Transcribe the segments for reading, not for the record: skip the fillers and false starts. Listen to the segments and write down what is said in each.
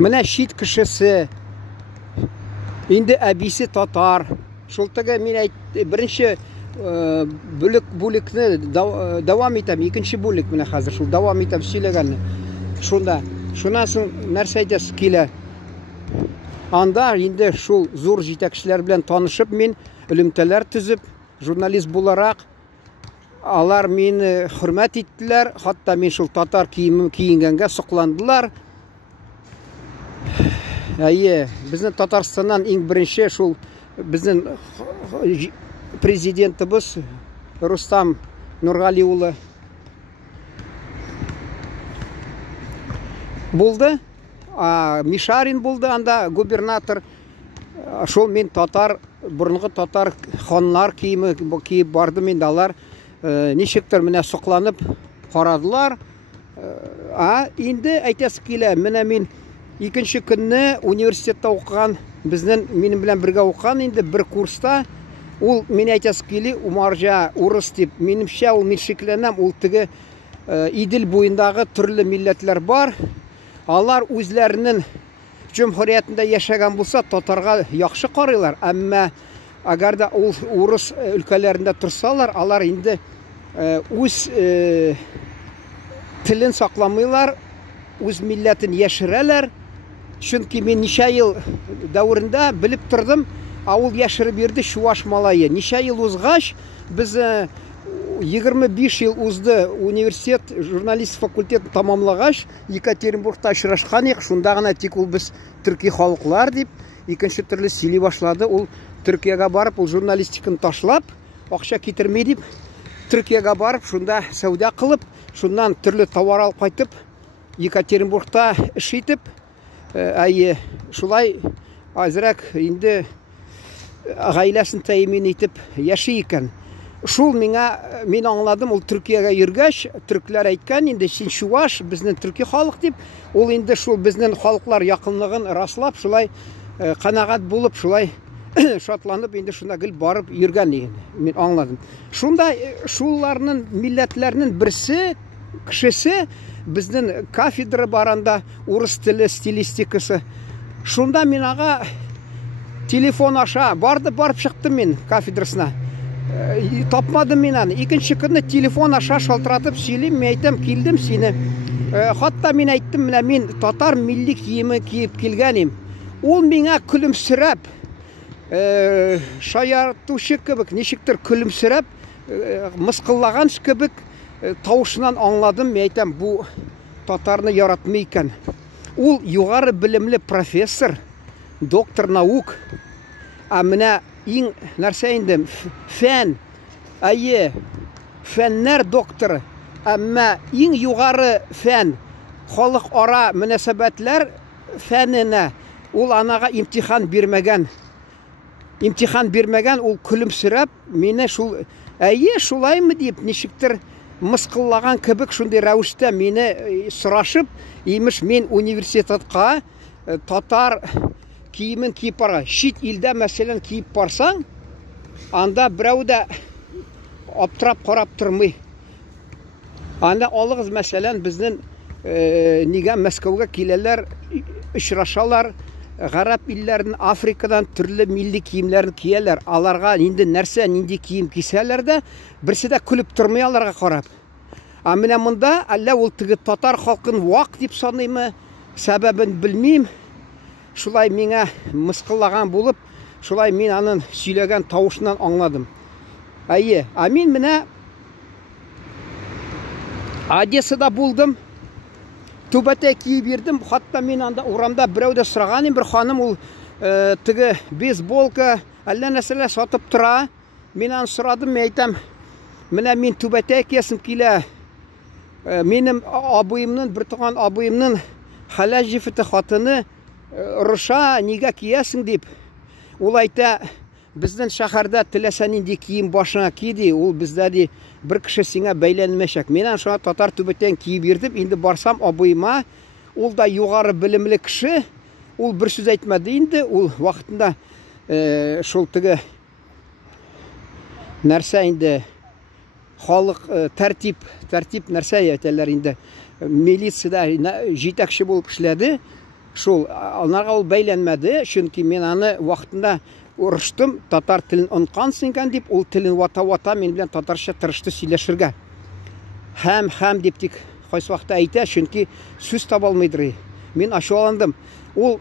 Менә шит кешесе, инде әбисе татар. Шул теге мин беренче бүлекне дәвам итәм, икенче бүлек менә хәзер шул дәвам итәм сөйләгәнне. Шунда, шуннан соң нәрсә әйтәсе килә. Анда инде шул зур җитәкчеләр белән танышып, мин элемтәләр төзеп, журналист буларак, алар мине хөрмәт иттеләр, хатта мин шул татар киемем киенгәнгә сокландылар. Әйе, безнең Татарстаннан иң беренче шул безнең президентыбыз Рустам Нургали улы булды. Мишарин булды анда губернатор. Шул мин татар, борынгы татар ханнар киеме киеп бардым инде, алар ничектер менә сокланып карадылар. Инде әйтәсе килә, менә мин икенче көнне университетта укыган, безнең минем белән бергә укыган инде бер курста, ул мин әйтәсе килә, Умарҗа урыс дип, минемчә ул шикләнәм, ул теге Идел буендагы төрле милләтләр бар. Алар үзләренең җумһуриятендә яшәгән булса, татарга яхшы карыйлар, әмма әгәр дә ул урыс өлкәләрендә торсалар, алар инде үз телен сакламыйлар, үз милләтен яшерәләр. Чөнки мин ничә ел дәврендә белеп тордым, ул яшереп бирде чуаш малае. Ничә ел узгач, без 25 ел узды, университет журналист факультетін тамамлагач, Екатеринбургта очрашкан идек. Шунда гына тик ул без төрки халыклар дип икенче төрле сөйли башлады. Ул Төркиягә барып, ул журналистиканы ташлап, акча китерми дип, Төркиягә барып, шунда сәүдә кылып, шуннан төрле товар алып кайтып, Екатеринбургта эш итеп, шулай азрак инде гаиләсен тәэмин итеп яши икән. Шул мин аңладым, ул Төркиягә йөргәч, төрекләр әйткән, инде син чуаш, безнең төрки халык дип, ул инде шул безнең халыклар якынлыгын раслап, шулай канагать булып, шулай шатланып, инде шунда гел барып йөргән иген. Мин аңладым. Шунда шулларның милләтләрнең берсе, кешесе, безнең кафедра баранда урыс теле стилистикасы. Шунда мин ага телефон аша барып чыктым мин кафедрасына. Тапмадым мин аны. Икенче көнне телефон аша шалтыратып сөйлим, мен әйтәм, килдем сине. Хатта мин әйттем, менә мин татар милли киеме киеп килгәнем. Ул миңа күлемсерәп, шаяртучы кебек, ничектер күлемсерәп, мыскыллаган кебек тавышынан аңладым, мен әйтәм, бу татарны яратмый икән. Ул югары белемле профессор, доктор наук. Менә иң нәрсә инде, фән, фәннәр докторы, әмма иң югары фән, халык ара мөнәсәбәтләр фәненә ул анага имтихан бирмәгән. Имтихан бирмәгән, ул күлемсерәп, мине шул, шулаймы дип, ничектер мыскыллаган кебек шундый рәвештә мине сорашып, имеш мин университетка татар киемен киеп бара. Шит илдә мәсәлән киеп барсаң, анда берәү дә аптырап карап тормый. Анда алыгыз мәсәлән безнең нигә Мәскәүгә киләләр, очрашалар, гарәп илләрен, Африкадан төрле милли киемнәрне кияләр. Аларга инде нәрсә, нинди кием кисәләр дә, берсе дә күлеп тормый аларга карап. Менә монда әллә ул теге татар халкын вак дип саныймы, сәбәбен белмим. Шулай миңа мыскыллаган булып, шулай мин аның сөйләгән тавышынан аңладым. Мин менә Одессада булдым. Түбәтә киеп бирдем. Хатта мин анда урамда берәүдә сораган, бер ханым ул теге бейсболка, әллә нәрсәләр сатып тора. Мин аны сорадым, мен әйтәм, менә мин түбәтә киесем килә. Минем абыемның, бер туган абыемның Халәҗифете хатыны Руша, нигә киясең дип. Ул әйтә, безнең шәһәрдә теләсә нинди кием башына киди, ул бездә ди бер кеше сиңа бәйләнмәшәк. Мен шуңа татар түбәтән киеп бирдем. Инде барсам абыйма, ул да югары белемле кеше, ул бер сүз әйтмәде инде, ул вакытында шул теге нәрсә инде халык тәртип нәрсә әйтәләр инде, милицияда җитәкче булып эшләде. Шул аларга ул бәйләнмәде, чөнки мен аны вакытында урыштым, татар телен онкансың икән дип, ул телен вата-вата мен белән татарча тырышты сөйләшергә. Һәм дип тик кайсы вакытта әйтә, чөнки сүз таба алмыйдыр. Мин ачуландым. Ул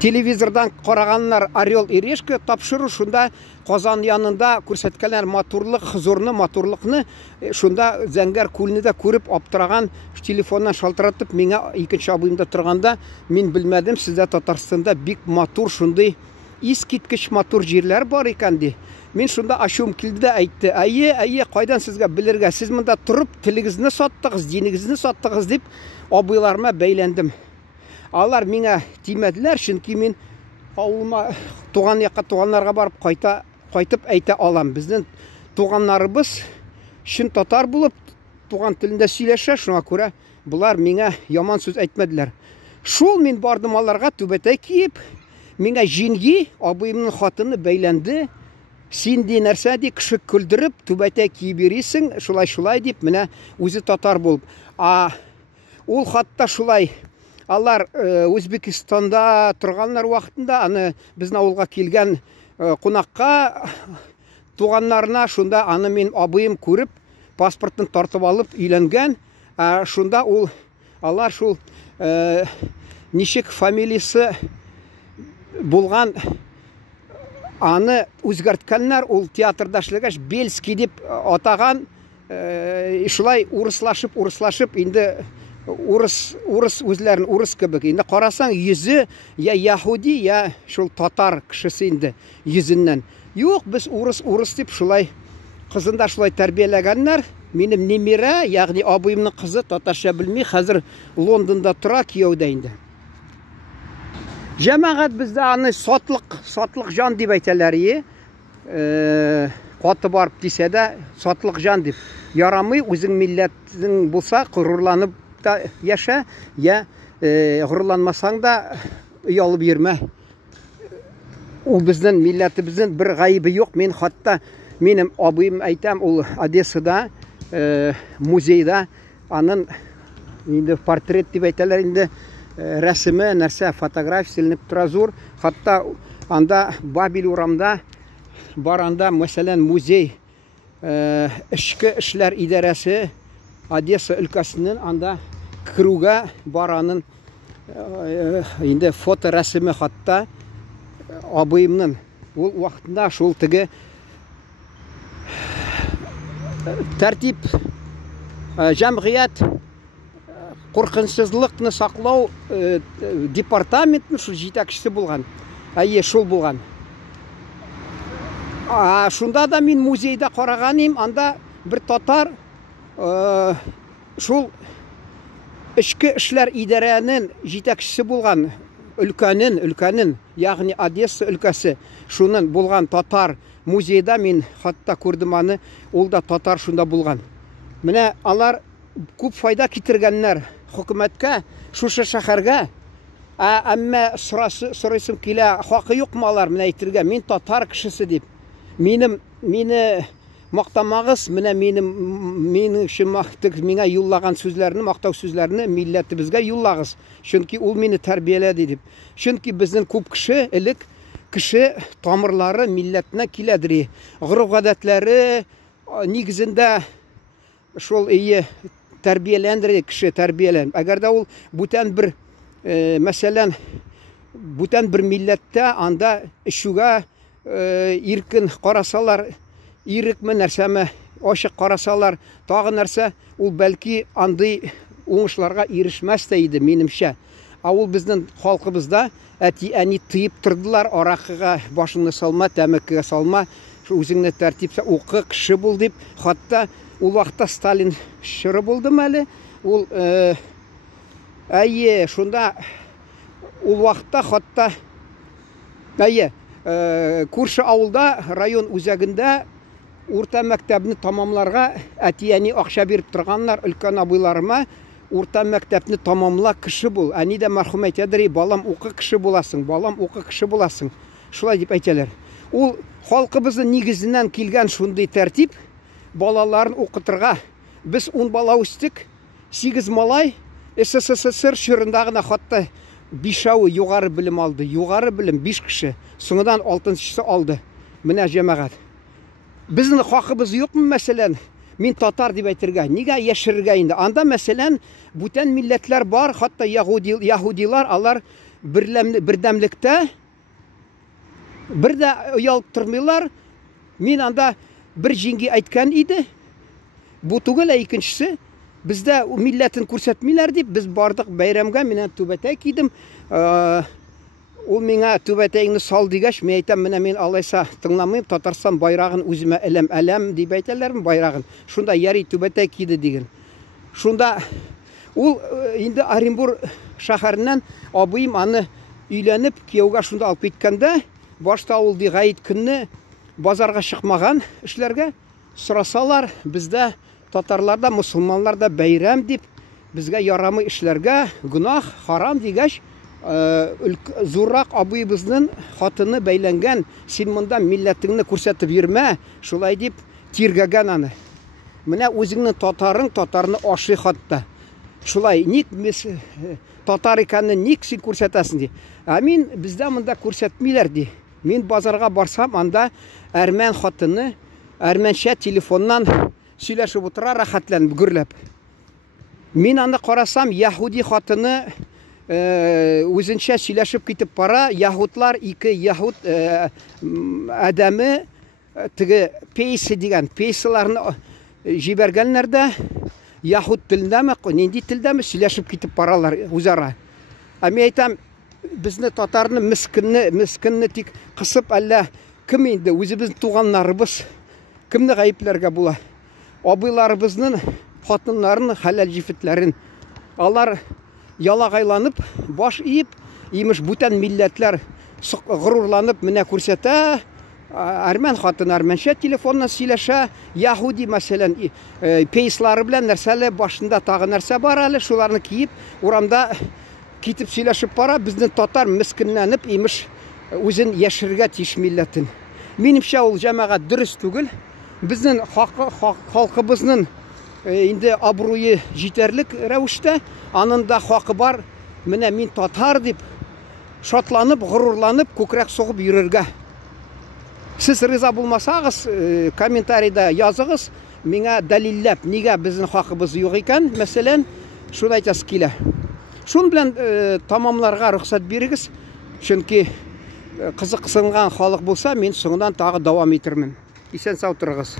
телевизордан караганнар Орел и Решка тапшыру, шунда Казан янында күрсәткәннәр матурлыкны, шунда Зәңгәр күлне дә күреп аптыраган, телефоннан шалтыратып миңа икенче абыйымда торганда, мин белмәдем, сездә Татарстанда бик матур шундый искиткеч матур җирләр бар икән ди. Мин шунда ачуым килде дә әйтте: "Әйе, кайдан сезгә белергә? Сез монда турып телегезне саттыгыз, динегезне саттыгыз" дип абыйларыма бәйләндем. Алар миңа тимәделәр, чөнки мин авылыма, туган якка, туганнарга барып кайтып әйтә алам. Безнең туганнарыбыз чын татар булып, туган телендә сөйләшә, шуңа күрә булар миңа яман сүз әйтмәделәр. Шул мин бардым аларга түбәтәй киеп, миңа җиңги, абыйымның хатыны бәйләнде. Син ди нәрсә ди, кеше күлдереп, түбәтәй киеп йөрисең, шулай дип, менә үзе татар булып. Ул хатта шулай. Алар Үзбекстанда торганнар вакытында, аны безнең авылга килгән кунакка, туганнарына, шунда аны мин абыйым күреп, паспортын тартып алып өйләнгән. Шунда алар шул ничек фамилиясы булган, аны үзгәрткәннәр, ул театрда эшләгәч Бельский дип атаган, шулай урыслашып, инде урыс үзләрен урыс кебек. Инде карасаң, йөзе я яһуди, я шул татар кешесе инде йөзеннән. Юк, без урыс дип шулай кызында шулай тәрбияләгәннәр. Минем немирә, ягъни абыйымның кызы, татарча белми, хәзер Лондонда тора, кияүдә инде. Җәмәгать бездә аны сатлык жан дип әйтәләр. Каты барып дисә дә, сатлык жан дип. Ярамый, үзең милләтең булса, горурланып та яшә, я горурланмасаң да ялып йөрмә. Ул безнең милләтебезнең бер гаибе юк. Мин хатта минем абыйым әйтәм, ул Одессада музейда аның инде портрет дип әйтәләр, инде рәсеме, нәрсә, фотография селенеп тора зур. Хатта анда Бабель урамда баранда, мәсәлән, музей эшке эшләр идарәсе Одесса өлкәсенең анда киругә баранын инде фото рәсеме, хатта абыйымның ул вакытында шул теге тәртип җәмгыять куркынычсызлыкны саклау департаментның шул җитәкчесе булган. Шул булган. Шунда да мин музейда караганым, анда бер татар шул эшке эшләр идарәнең җитәкчесе булган, өлкәнең, ягъни Одесса өлкәсе, шуның булган татар музейда мин хатта күрдем аны, ул да татар шунда булган. Менә алар күп файда китергәннәр хөкүмәткә, шушы шәһәргә. Әмма сорыйсым килә, хакы юкмы алар менә әйтергә, мин татар кешесе дип. Мине мактамагыз, менә минем өчен миңа юллаган сүзләрне, мактау сүзләрне милләтебезгә юллагыз. Чөнки ул мине тәрбияләде дип. Чөнки безнең күп кеше, элек кеше тамырлары милләтенә киләдер. Гырыф-гадәтләре нигезендә шул тәрбияләндер, кеше тәрбиялән. Әгәр дә ул бүтән бер, мәсәлән, бүтән бер милләттә анда эшүгә иркен карасалар, ирекме нәрсәме ачык карасалар, тагы нәрсә, ул бәлки андый уңышларга ирешмәс тә иде, минемчә. Ул безнең халкыбызда әти-әни тыеп тордылар, аракыга башыңны салма, тәмәкегә салма, үзеңне тәртипсә укы, кеше бул дип. Хатта ул вакытта Сталин шыры булдымы әле? Ул шунда ул вакытта хатта күрше авылда, район үзәгендә урта мәктәпне тамамларга әти-әни акча биреп торганнар, өлкән абыйларыма, урта мәктәпне тамамла, кеше бул. Әни дә мәрхүм әйтәдер, балам укы, кеше буласың, балам укы, кеше буласың. Шулай дип әйтәләр. Ул халкыбызның нигезеннән килгән шундый тәртип, балаларын укытырга. Без 10 бала үстек, 8 малай, СССР шырындағына хатта 5-ауы юғары білім алды. Юғары білім 5 кіші, соңыдан 6-шысы алды. Міне жамағат. Біздің хақыбыз жоқмы мәселен? Мен татар деп айтырға, неге яшырға енді? Анда мәселен бүтән милләтләр бар, хатта яһудилар, алар бірдәмлікті, бірді ұялып тұрмайлар. Мен анда бір жеңге айтқан еді, бұл түгел, екіншісі, бізді милләтін көрсетмейлер деп, біз бардық байрамға, менен түбәтәй кидім. Ол меңа түбәтәйіңді сал дегеш, мен айтам, мен алайса тыңламайым, Татарстан байрағын өзіме әлем деп айталарым байрағын. Шунда яри түбәтәй киді деген. Шунда ол енді Оренбур шәһәрінен абыйым аны үйленіп, күйеуге шунда алып кеткенде, башта ол ғайет күнні базарға шықмаған ішлерге сұрасалар, бізді татарларда, мұсылманларда бәйрәм деп, бізге ярамы ішлерге гүнах, харам дегеш, зуррақ абыйыбыздың хатыны бәйленген, сен мұнда милләтіңні көрсетіп ерме, шулай деп тергеген аны. Міне өзіңнің татарыны ашы хатта. Шулай, ник татар екенін ник сен көрсетесін де. Мен бізде мұнда көрсетмейлер де. Мен базарға барсам, анда әрмен хатыны, әрменше телефоннан сөйләшіп отыра, рахатланып, гүрләп. Мен анда қарасам, яһуди хатыны өзінше сөйләшіп кетіп бара, яһудлар, екі яһуд әдәмі тігі пейсі деген, пейсілерін жібергенлерді, яһуд тіліндемі, ненде тілдемі сөйләшіп кетіп баралар өзара. Мен айтам, бізді татарны міскінні тек қысып, әлі кім енді, өзі біздің туғанларыбыз, кімді ғайыплерге бұла? Абыйларыбыздың хатынларын, халал жифетлерін. Алар ялағайланып, баш иіп, еміш бүтән милләтлер ғырурланып, міне көрсеті, әрмен хатын әрменше телефоннан сөйләшә, яһуди мәселен пейслары білән нәрсәлі башында тағы нәрсә бар әлі, шуларны киіп, урамда кетіп сөйләшіп бара, біздің татар міскінләніп, еміш өзін яшырға тиіш милләтін. Менімше ол жәмәғат дұрыс түгіл. Біздің халқыбыздың енді абруы жетерлік рәвішті, анында хақы бар, міне мен татар деп шатланып, ғырурланып, көкірек соғып үйрерге. Сіз риза болмасағыз, комментарийда yazығыз, меңа дәлелләп, неге біздің хақыбыз жоқ екен, мәселен, шуны айтасы келі. Шун білән тамамларға рұқсат беріңіз, чөнки қызықсынған халық болса, мен соңынан тағы давам етермін. Исән сау тұрыңыз.